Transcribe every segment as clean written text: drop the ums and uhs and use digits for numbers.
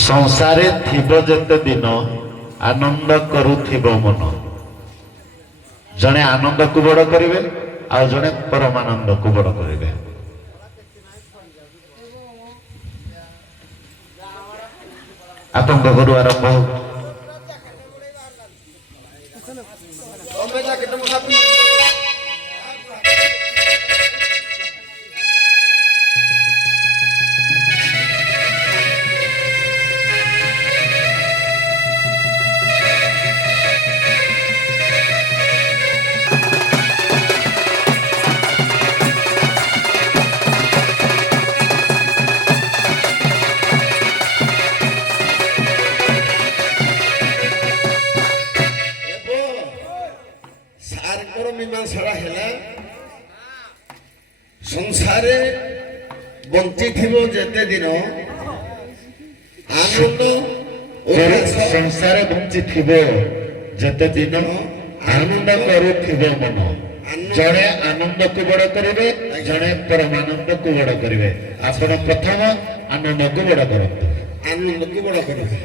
संसारे थिबो जेते दिन आनंद करुथिबो मन जने आनंद को बड़ करिवे आ जने परमानंद को बड़ करिवे। आपन घरु आरंभ हो संसारे बंची थिबो जेते दिन आनंद संसारे बंची थिबो जेते दिन आनंद करुथिबो मन जड़े आनंद को बड़ करिवे जड़े परमानंद को बड़ करिवे। आपण प्रथम आनंद को बड़ करंतु आनंद को बड़ करिवे।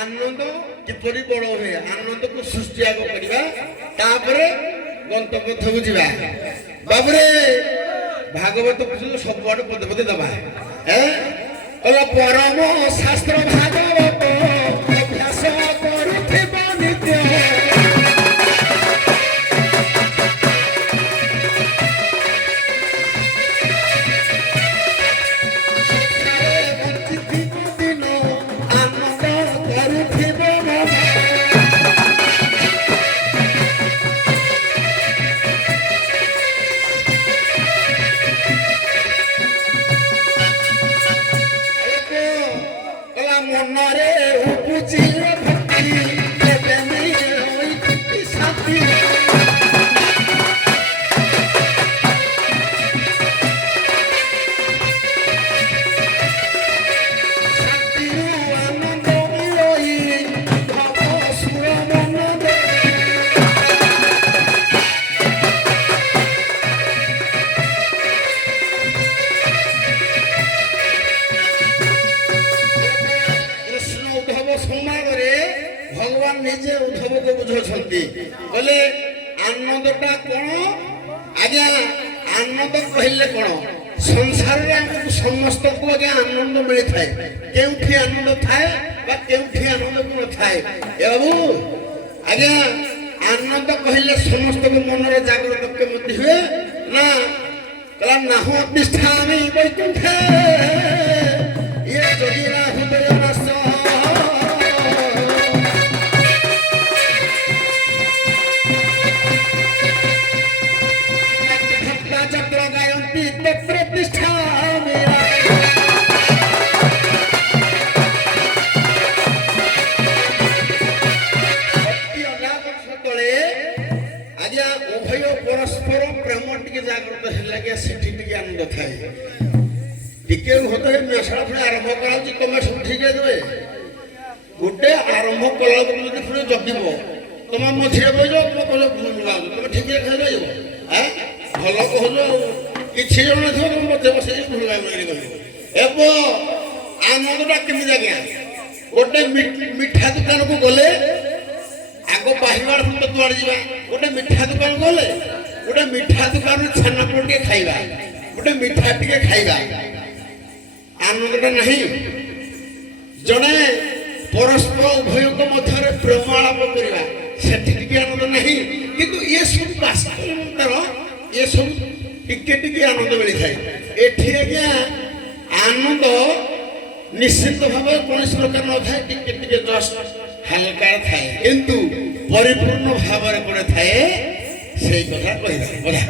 आनंद किपरि बड़ हुए आनंद को सृष्टि आग करवा तापरे गंतव्य थकु जीवा बाबरे भागवत बुझल सब आड़ पदे पदे दबा कला परम शास्त्र भागवत अभ्यास करुथिबो नित्य मनरे उपचिल भक्ति प्रेमी होई साथी शक्ति आनंद मिलोई भव सुर मन दे भगवान निजे उद्धव को बुझौछंती बोले आनंदटा कोन आज्ञा आनंद कहले कोन संसार रे हमको समस्त को आज्ञा आनंद मिले थाए केउठी आनंद थाए बा केउठी आनंद कोन थाए ए बाबू आज्ञा आनंद कहले समस्त को मन रे जागृत के मत हुए ना कला नाहु अधिष्ठामि वैकुंठे ये जदि ना हृदय नस प्रतिष्ठा मेरा आज उभय परस्पर प्रेम टिके जागृत है कि सेठी टिके आनंद थाए टिके होते मेषा पुणी आरंभ करा तुम सब ठीक देवे गोटे आरंभ कला पुणी जगिब तुम मझे बज तुम कह तुम ठीक खाई भल कह किसी जन थो तुम मत बस भूल एब आनंदटा केमी आज्ञा गोटे मिठा दुकान को गले आग बाहर तो दुआड़ जा गोटे मिठा दुकान गले गोटे मिठा दुकान छेनापोड़ टे खाइबा गोटे मिठा टे खाइबा आनंदटा नहीं जड़े परस्पर उभय मध्य प्रेम आलाप करवा से आनंद नहीं किंतु ये सब वास्तव ये सब टिके टिके आनंद मिली थाए एठी आज्ञा आनंद निश्चित भाव कौन प्रकार न थाए टिके टिके जस्ट ହାଲକାରେ ଥାଏ କିନ୍ତୁ ପରିପୂର୍ଣ୍ଣ ଭାବରେ କୋଉଠି ଥାଏ ସେଇ କଥା କହିଲା ବଢିଆ।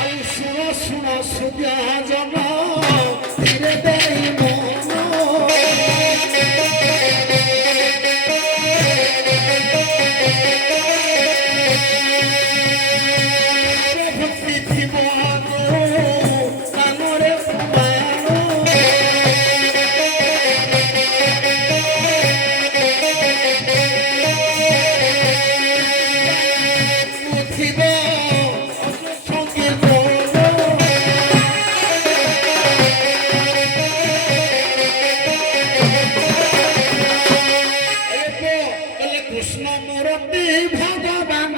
ଆଉ ଶୁଣ ଶୁଣ ସୁଜ୍ଞା ଜନ ଧୀରେ ଦେଇ ମନ ଭକ୍ତି ଥିବ କାନରେ ଥିବ কৃষ্ণ মূরতি ভগবান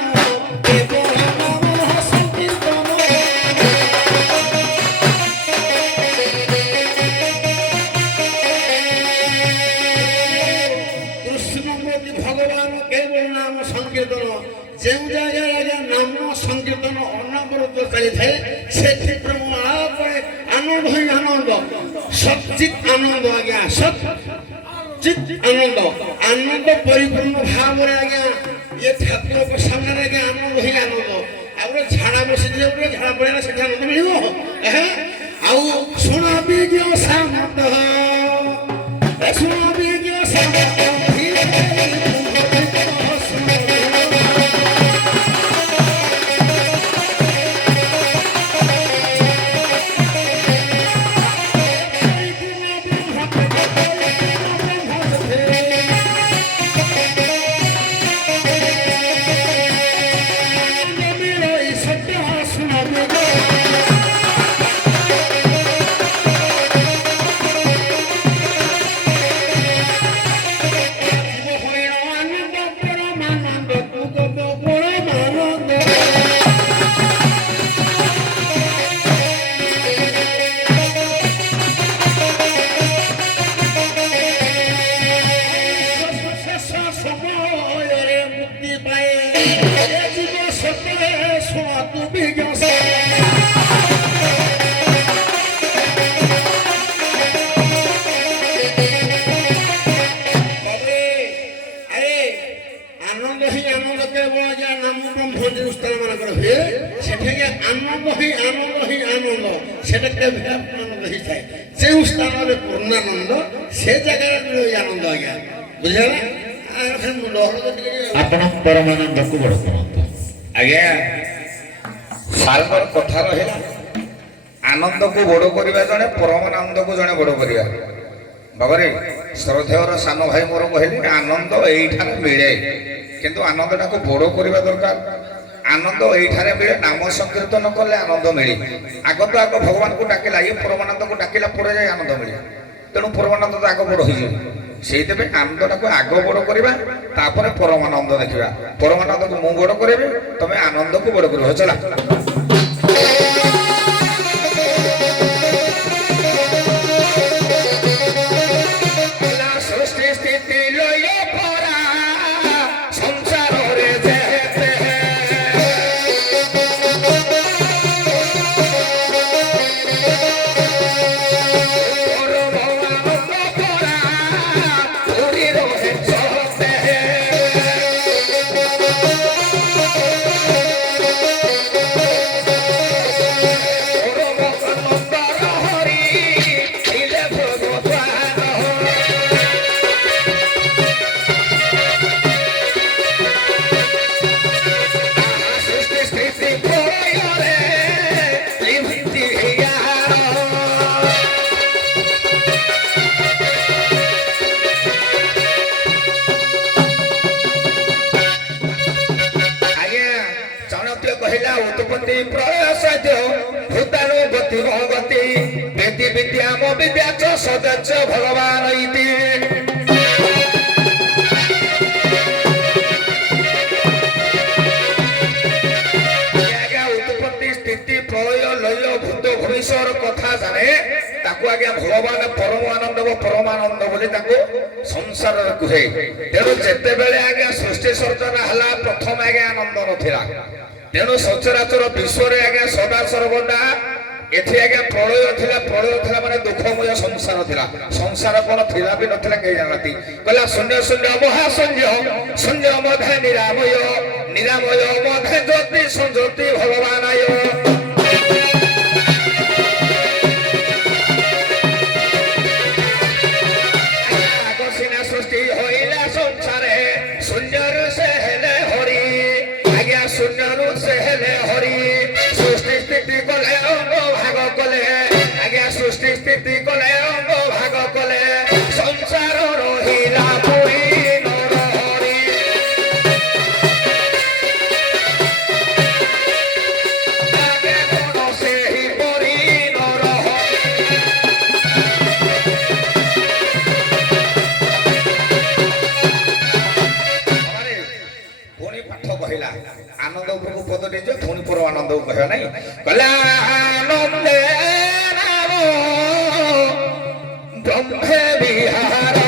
কেবল নাম সংকীর্তন কৃষ্ণ মূর্তি ভগবান কেবল নাম সংকীর্তন যে জায়গায় আগে নাম সংকীর্তন অনবরত চালিয়ে সেটি প্রেমে আনন্দ হই আনন্দ সচিত আনন্দ আজ্ঞা সচিত আনন্দ আনন্দ পরিপূর্ণ ভাবে আজ্ঞা ইয়ে ঠাকুর সামনে আগে আনন্দ হই আনন্দ আর ঝাড়া বসে যে ঝাড়া পড়ে না সেটা আনন্দ মিলিব আউ শোনা বিজ্ঞ সামন্ত শোনা বিজ্ঞ সামন্ত আনন্দ হি আনন্দ কেবল যা নাম ব্রহ্মজি স্থান মানকর হুয়ে সেটাকে আনন্দ হি আনন্দ সেটা কেবে আনন্দ হি থাকে যে স্থাନରେ পূর্ণানন্দ সে জায়গার আনন্দ আজ্ঞা বুঝলে আর মুন্ড হল ଟିକେ ଆପଣ ପରମାନନ୍ଦକୁ ବଡ଼ କରନ୍ତୁ। ଆଜ୍ଞା ସାରଙ୍କର କଥା ରହିଲା ଆନନ୍ଦକୁ ବଡ଼ କରିବା ଜଣେ ପରମାନନ୍ଦକୁ ଜଣେ ବଡ଼ କରିବା ବାବାରେ ଶ୍ରଦ୍ଧେୟର ସାନ ଭାଇ ମୋର କହିଲେ ଆନନ୍ଦ ଏଇଠାରେ ମିଳେ କିନ୍ତୁ ଆନନ୍ଦଟାକୁ ବଡ଼ କରିବା ଦରକାର ଆନନ୍ଦ ଏଇଠାରେ ମିଳେ ନାମ ସଂକୀର୍ତ୍ତନ କଲେ ଆନନ୍ଦ ମିଳେ ଆଗ ତ ଆଗ ଭଗବାନଙ୍କୁ ଡାକିଲା ଇଏ ପରମାନନ୍ଦକୁ ଡାକିଲା ପରେ ଯାଇ ଆନନ୍ଦ ମିଳେ ତେଣୁ ପରମାନନ୍ଦ ତ ଆଗ ବଡ଼ ହେଇଯିବ ସେଇଥିପାଇଁ ଆନନ୍ଦଟାକୁ ଆଗ ବଡ଼ କରିବା ତାପରେ ପରମାନନ୍ଦ ଦେଖିବା ପରମାନନ୍ଦକୁ ମୁଁ ବଡ଼ କରିବି ତମେ ଆନନ୍ଦକୁ ବଡ଼ କରିବ ଚଲା ସୃଷ୍ଟି ସ୍ଥିତି ଲୟ ପରା ସଂସାରରେ ଯେତେ କହିଲା ଉତ୍ପତ୍ତି ପ୍ରଳୟ ଭୂତାଣୁ ଗତି ଗତି ବେଦି ବିଦ୍ୟା ମୋ ବିଦ୍ୟା च ସଦସ୍ୟ ଭଗବାନ ଇତି ଉତ୍ପତ୍ତି ସ୍ଥିତି ପ୍ରଳୟ ଲୟ ଭୂତ ଭବିଷ୍ୟର କଥା ଜାଣେ ତାକୁ ଆଜ୍ଞା ଭଗବାନ ପରମାନନ୍ଦ ବୋଲି ତାକୁ ସଂସାରରେ କୁହେ ତେଣୁ ଯେତେବେଳେ ଆଜ୍ଞା ସୃଷ୍ଟି ସର୍ଜନା ହେଲା ପ୍ରଥମେ ଆଜ୍ଞା ଆନନ୍ଦ ନଥିଲା ତେଣୁ ସଚରାଚର ବିଶ୍ୱରେ ଆଜ୍ଞା ସଦା ସର୍ବଦା ଏଠି ଆଜ୍ଞା ପ୍ରଳୟ ଥିଲା ମାନେ ଦୁଃଖମୟ ସଂସାର ଥିଲା। ସଂସାର କଣ ଥିଲା ବି ନଥିଲା କେହି ଜାଣନ୍ତି। କହିଲା ଶୂନ୍ୟ ଶୂନ୍ୟ ମହାଶୂନ୍ୟ ଶୂନ୍ୟ ମଧ୍ୟେ ନିରାମୟ ନିରାମୟ ମଧ୍ୟେ ଜ୍ୟୋତି ସଂଜ୍ୟୋତି ଭଗବାନାୟ। ଆଗ ସିନା ସୃଷ୍ଟି ହୋଇଲା ସଂସାରେ ଶୂନ୍ୟରୁ ସେ ହେଲେ ହରି। ଆଜ୍ଞା ଶୂନ୍ୟରୁ ସେ ହେଲେ ହରି। ସୃଷ୍ଟି ସ୍ଥିତି କଲେ ଅଙ୍ଗ ଭାଗ କଲେ। ଆଜ୍ଞା ସୃଷ୍ଟି ସ୍ଥିତି କଲେ ଅଙ୍ଗ ଭାଗ କଲେ। ସଂସାର ରହିଲା ପୁରୀ ନର ହରି। ଲାଗେ କଣ ସେହି ପରି ନର ହରି। ପୁଣି ପାଠ କହିଲା ଆନନ୍ଦ ଉପରକୁ ପଦ ଦେଇଛ ପୁଣି ପର ଆନନ୍ଦକୁ କହିବା ନାହିଁ। କହିଲା ଆନନ୍ଦେ ନାମ ବ୍ରହ୍ମେ ବିହାର।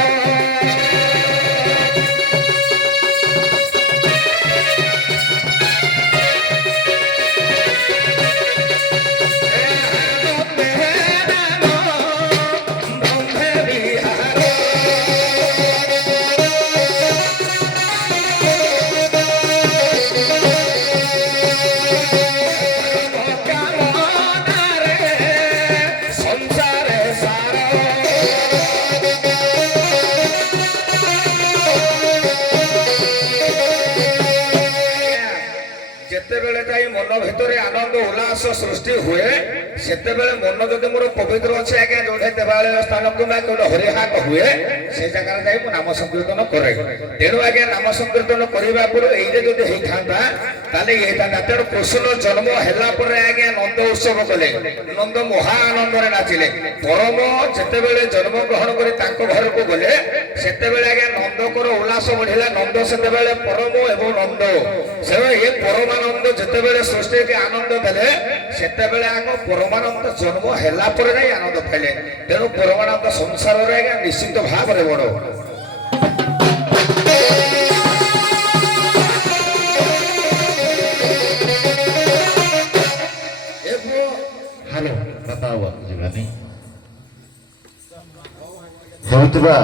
ଆନନ୍ଦେ ନାମ ବ୍ରହ୍ମେ ବିହାର। ସଂସାରେ ସାର ଯେତେବେଳେ ଯାଇ ମନ ଭିତରେ ଆନନ୍ଦ ଉଲ୍ଲାସ ସୃଷ୍ଟି ହୁଏ ସେତେବେଳେ ମନ ଯଦି ମୋର ପବିତ୍ର ଅଛି ଆଜ୍ଞା ଯୋଉଠି ଦେବାଳୟ ସ୍ଥାନ କିମ୍ବା କୋଉଠି ହରିହାକ ହୁଏ ସେ ଜାଗାରେ ଯାଇ ମୁଁ ନାମ ସଂକୀର୍ତ୍ତନ କରେ। ତେଣୁ ଆଜ୍ଞା ନାମ ସଂକୀର୍ତ୍ତନ କରିବା ପରେ ଏଇରେ ଯଦି ହେଇଥାନ୍ତା ତାହେଲେ ହେଇଥାନ୍ତା। ତେଣୁ କୃଷ୍ଣ ଜନ୍ମ ହେଲା ପରେ ଆଜ୍ଞା ନନ୍ଦ ଉତ୍ସବ କଲେ। ନନ୍ଦ ମହା ଆନନ୍ଦରେ ନାଚିଲେ। ପରମ ଯେତେବେଳେ ଜନ୍ମ ଗ୍ରହଣ କରି ତାଙ୍କ ଘରକୁ ଗଲେ ସେତେବେଳେ ଆଜ୍ଞା ନନ୍ଦଙ୍କର ଉଲ୍ଲାସ ବଢିଲା। ନନ୍ଦ ସେତେବେଳେ ପରମ ଏବଂ ନନ୍ଦ ସେ ଏ ପରମାନନ୍ଦ ଯେତେବେଳେ ସୃଷ୍ଟିକି ଆନନ୍ଦ ଦେଲେ ସେତେବେଳେ ଆଗ ପରମାନନ୍ଦ ଜନ୍ମ ହେଲା ପରେ ଯାଇ ଆନନ୍ଦ ପାଇଲେ। ତେଣୁ ପରମାନନ୍ଦ ସଂସାରରେ ଆଜ୍ଞା ନିଶ୍ଚିତ ଭାବରେ ବଡ। ହ୍ୟାଲୋ ବାପା ଯିବାନି ହେଉଥିବା